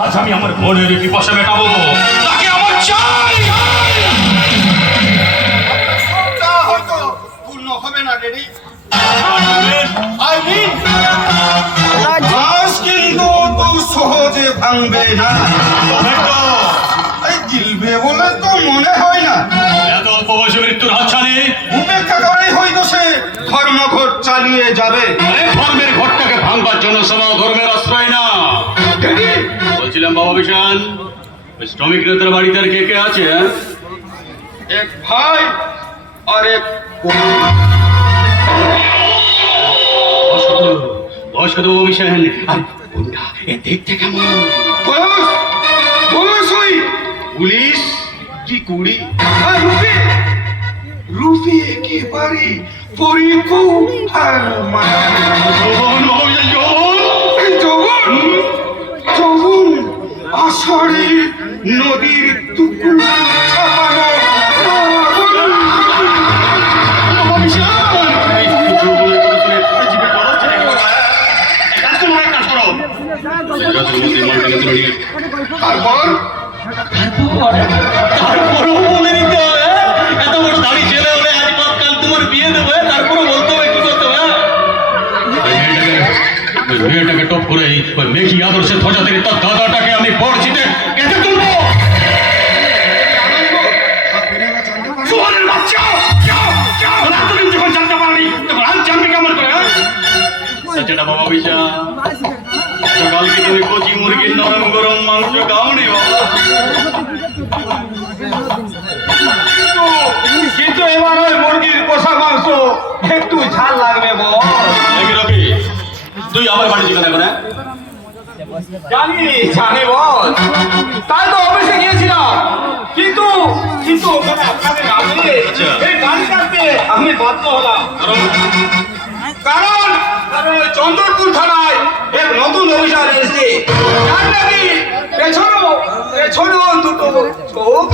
আজ আমি আমার বোনের পিপাসা মেটাবো, তাকে আমার চাই। হয়তো পূর্ণ হবে না ডেডি। আজ কিন্তু তো সহজে ভাঙবে না, গিলবে বলে তো মনে হয় না। এত অল্প বয়সে মৃত্যুর হাতছানি উপেক্ষা করেই হয়তো সে ধর্মঘট চালিয়ে যাবে। ধর্মের ঘরটাকে ভাঙবার জন্য সমাজ ধর্মের আশ্রয় না। বলছিলাম বাবা বিশান, শ্রমিক নেতার বাড়িতে আর কে কে আছে? এক ভাই আর এক বয়স্ক তো বাবা বিশান। আর কোনটা এ দেখতে কেমন? পুলিশ কি কুড়ি? রূপে রূপে একেবারে পরিকৌ আর যৌবন আষাঢ়ে নদীর টুকুর ছাপানো তারপর তারপরও বলে দিতে হবে, এত বড় দাড়ি ছেলে হলে আজ কাল তোমার বিয়ে দেবে, তারপরও বলতে হবে কি করতে হবে। মেয়েটাকে টপ করে ওই মেঘি আদর্শের ধ্বজা থেকে তার দাদাটাকে আমি পড়ছিতে কেটে তুলবো। যখন জানতে পারি তখন আজ জানবি কেমন করে? যেটা বাবা বিশা, কালকে তুমি কচি মুরগির নরম গরম মাংস খাওনি বাবা, কিন্তু এবার ওই মুরগির কষা মাংস একটু ঝাল লাগবে বল। তুই আমার বাড়ি যেখানে করে জানি জানি বল, তাই তো অফিসে গিয়েছিলাম, কিন্তু কিন্তু ওখানে আপনাদের না পেয়ে এই গাড়ি কাটতে আমি বাধ্য হলাম। কারণ কারণ ওই চন্দ্রপুর থানায় এক নতুন অফিসার এসেছে, যার নাকি পেছনেও দুটো চোখ।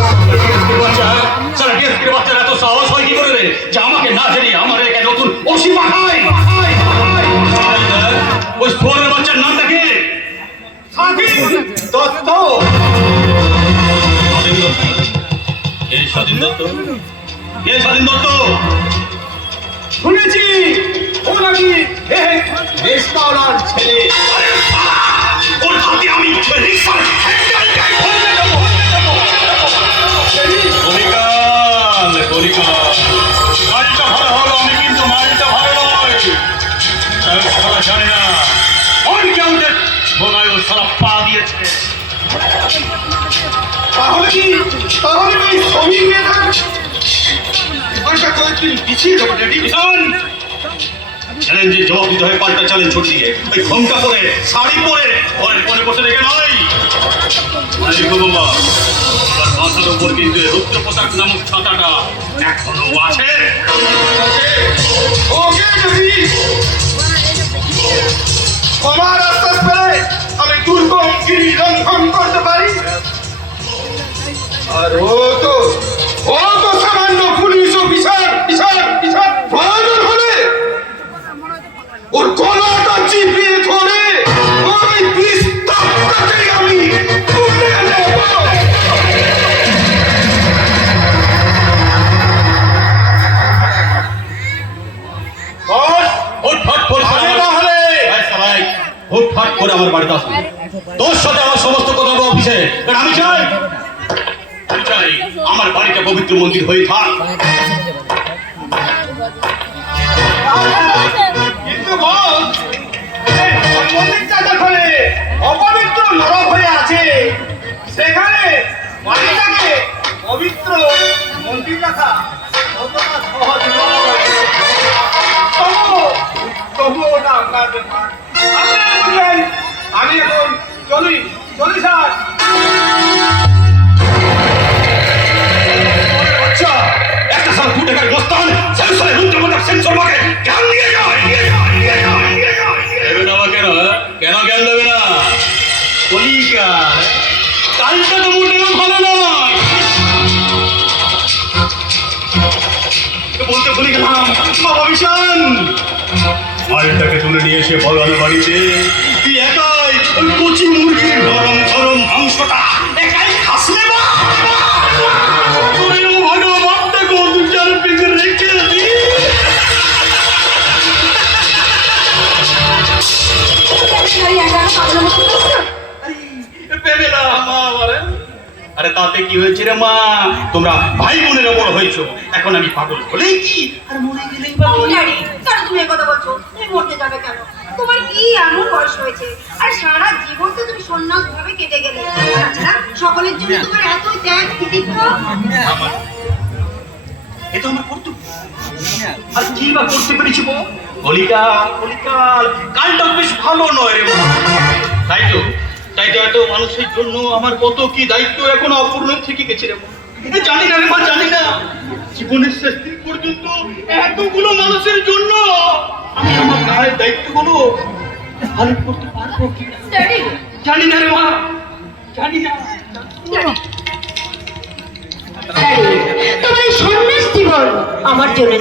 বাচ্চারা এত সাহস হয় কি করে রে, যে আমাকে না জানি আমার একে নতুন ওসি পাঠায়? ওই ফোনের বাচ্চার নামটা কি? দত্ত। স্বাধীন দত্ত? কে স্বাধীন দত্ত? শুনেছি ও নাকি রিক্সাওয়ালার ছেলে। ওর হাতে আমি রিক্সার হ্যান্ডেলটাই ধরে দেব। গাড়িটা ভালো হলো, আমি কিন্তু মালটা ভালো নয়। জানি না ওর কেউ বোনায় ও সারা পা দিয়েছে। তাহলে কি শ্রমিক নেতা কয়েকদিন পিছিয়ে যাবো ড্যাডি। চ্যালেঞ্জের জবাব দিতে হয় পাল্টা চ্যালেঞ্জ ছোট দিয়ে। ওই ঘোমটা পরে শাড়ি পরে ঘরের পরে বসে রেখে নয়। বাবা মাথার উপর কিন্তু রুদ্র পোশাক নামক ছাতাটা এখনো আছে। আমার আস্তে পেলে আমি দুর্গম গিরি লঙ্ঘন করতে পারি। আর ও তো সামান্য পুলিশ অফিসার প্রয়োজন হলে ওর গলাটা চিপিয়ে ধরে ওই পিস্তলটাকে আমি তুলে নেব। হুটহাট করে আমার বাড়িতে আসবে, তোর সাথে আমার সমস্ত কথা বলবো অফিসে। আমি চাই আমার বাড়িটা পবিত্র মন্দির হয়ে থাক। কিন্তু বল, মন্দিরটা যখন অপবিত্র নরক হয়ে আছে, সেখানে বাড়িটাকে পবিত্র মন্দির রাখা অতটা সহজ নয়। তবুও না আপনার ব্যাপার। আপনারা বললেন আমি এখন চলি স্যার। আচ্ছা, একটা সাল 2 টাকার গোস্তান সেন্সরে রুদ্র মতো সেন্সর মাকে জ্ঞান দিয়ে যায়। দেবে না কেন জ্ঞান দেবে না? কলিকা কালটা তো মোটেও ভালো নয়। বলতে ভুলে গেলাম বাবা বিশান, মালটাকে তুলে নিয়ে এসে ভগবানের বাড়িতে তুই একাই ওই কচি মুরগির গরম গরম আরে তাতে কি হয়েছে রে মা, তোমরা ভাই বোনেরা বড় হয়েছো, এখন আমি পাগল হলেই কি আর মরে গেলেই বা কি? জানি কেন তুমি এই কথা বলছো? তুমি মরতে যাবে কেন? তোমার কি এমন বয়স হয়েছে? আর সারা জীবন তো তুমি সন্ন্যাস ভাবে কেটে গেলে। তাছাড়া সকলের জন্য তোমার এত ত্যাগ তিতিক্ষ। আমার এ তো আমার কর্তব্য। আর কি বা করতে পেরেছি বল? কলিকাল কালটা বেশ ভালো নয় রে মা। তাই তো এত মানুষের জন্য আমার কত কি দায়িত্ব এখনো অপূর্ণ থেকে গেছে রে মা। এ জানি না রে মা, জানি না জীবনের শেষ দিন পর্যন্ত এতগুলো মানুষের জন্য আমি আমার গায়ের দায়িত্বগুলো পালন করতে পারবো কি না ড্যাডি, জানি না রে মা, জানি না। ড্যাডি, তোমার এই সন্ন্যাস জীবন আমার জন্য